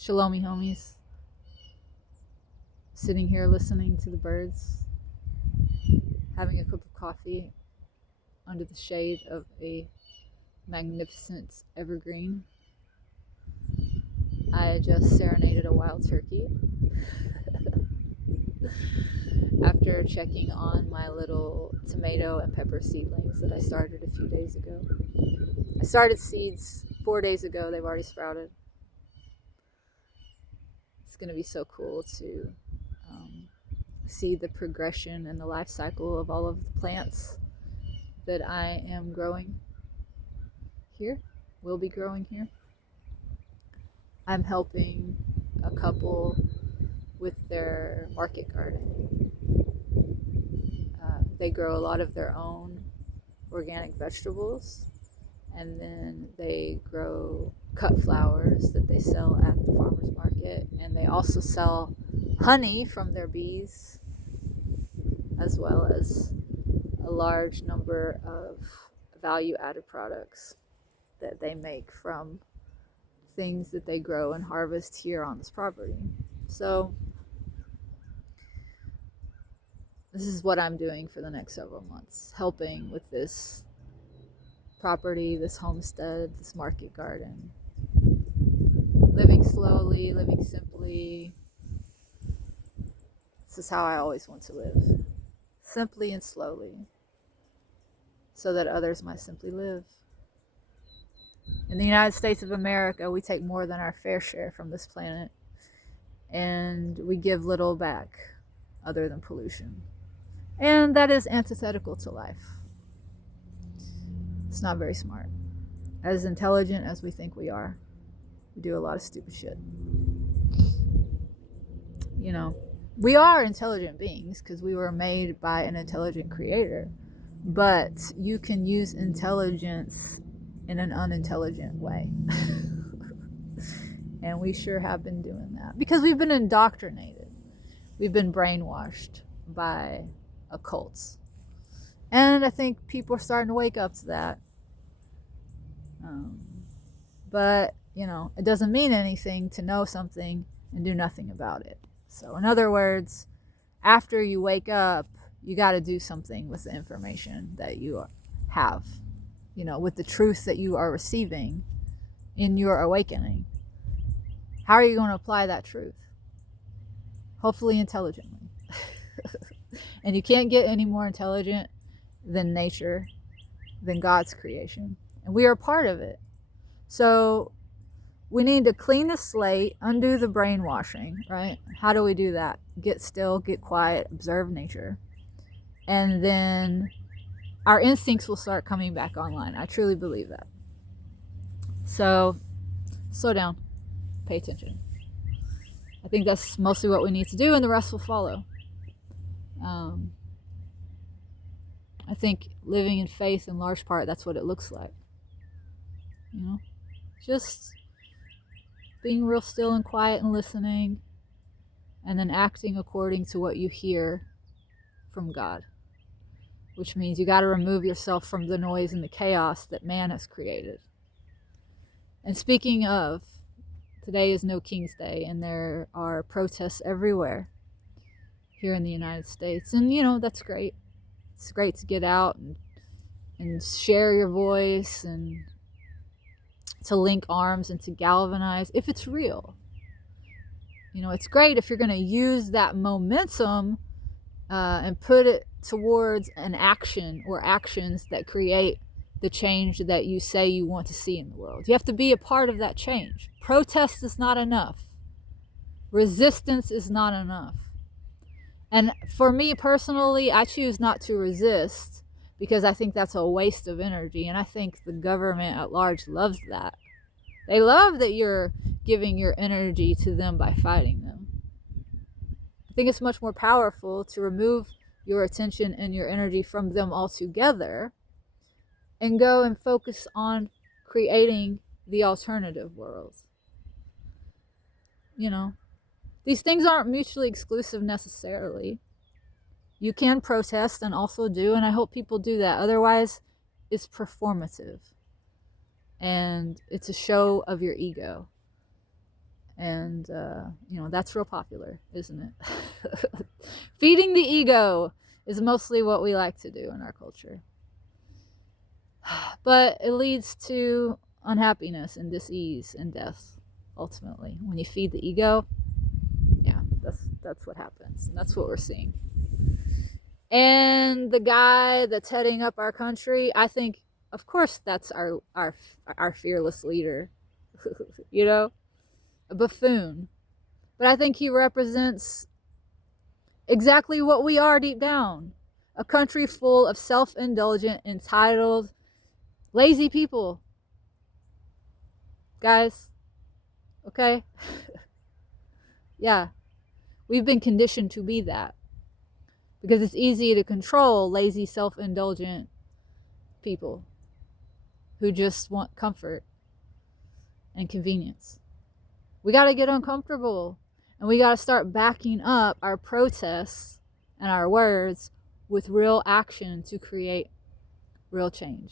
Shalomi homies. Sitting here listening to the birds, having a cup of coffee under the shade of a magnificent evergreen. I just serenaded a wild turkey after checking on my little tomato and pepper seedlings that I started a few days ago. I started seeds 4 days ago. They've already sprouted. It's going to be so cool to see the progression and the life cycle of all of the plants that I am growing here, will be growing here. I'm helping a couple with their market garden. They grow a lot of their own organic vegetables, and then they grow cut flowers that they sell at the farmer's market, and they also sell honey from their bees, as well as a large number of value-added products that they make from things that they grow and harvest here on this property. So this is what I'm doing for the next several months, helping with this property, this homestead, this market garden. Living slowly, living simply. This is how I always want to live. Simply and slowly, so that others might simply live. In the United States of America, we take more than our fair share from this planet, and we give little back other than pollution. And that is antithetical to life. It's not very smart. As intelligent as we think we are, we do a lot of stupid shit. You know, we are intelligent beings because we were made by an intelligent creator, but you can use intelligence in an unintelligent way. And we sure have been doing that because we've been indoctrinated. We've been brainwashed by occults. And I think people are starting to wake up to that. But, you know, it doesn't mean anything to know something and do nothing about it. So, in other words, after you wake up, you got to do something with the information that you have, you know, with the truth that you are receiving in your awakening. How are you going to apply that truth? Hopefully intelligently. And you can't get any more intelligent than nature, than God's creation. And we are part of it. So we need to clean the slate, undo the brainwashing, right? How do we do that? Get still, get quiet, observe nature. And then our instincts will start coming back online. I truly believe that. So slow down, pay attention. I think that's mostly what we need to do, and the rest will follow. I think living in faith, in large part, that's what it looks like. You know, just being real still and quiet and listening, and then acting according to what you hear from God, which means you got to remove yourself from the noise and the chaos that man has created. And speaking of, today is No King's Day, and there are protests everywhere here in the United States. And, you know, that's great. It's great to get out and share your voice and to link arms and to galvanize if it's real. You know, it's great if you're going to use that momentum and put it towards an action or actions that create the change that you say you want to see in the world. You have to be a part of that change. Protest is not enough. Resistance is not enough. And for me personally, I choose not to resist because I think that's a waste of energy. And I think the government at large loves that. They love that you're giving your energy to them by fighting them. I think it's much more powerful to remove your attention and your energy from them altogether and go and focus on creating the alternative world. You know, these things aren't mutually exclusive necessarily. You can protest and also do, and I hope people do that. Otherwise, it's performative. And it's a show of your ego. And, that's real popular, isn't it? Feeding the ego is mostly what we like to do in our culture. But it leads to unhappiness and dis-ease and death, ultimately. When you feed the ego, yeah, that's what happens. And that's what we're seeing. And the guy that's heading up our country, I think, of course, that's our fearless leader. A buffoon. But I think he represents exactly what we are deep down. A country full of self-indulgent, entitled, lazy people. Guys, okay? Yeah. We've been conditioned to be that. Because it's easy to control lazy, self-indulgent people who just want comfort and convenience. We got to get uncomfortable, and we got to start backing up our protests and our words with real action to create real change.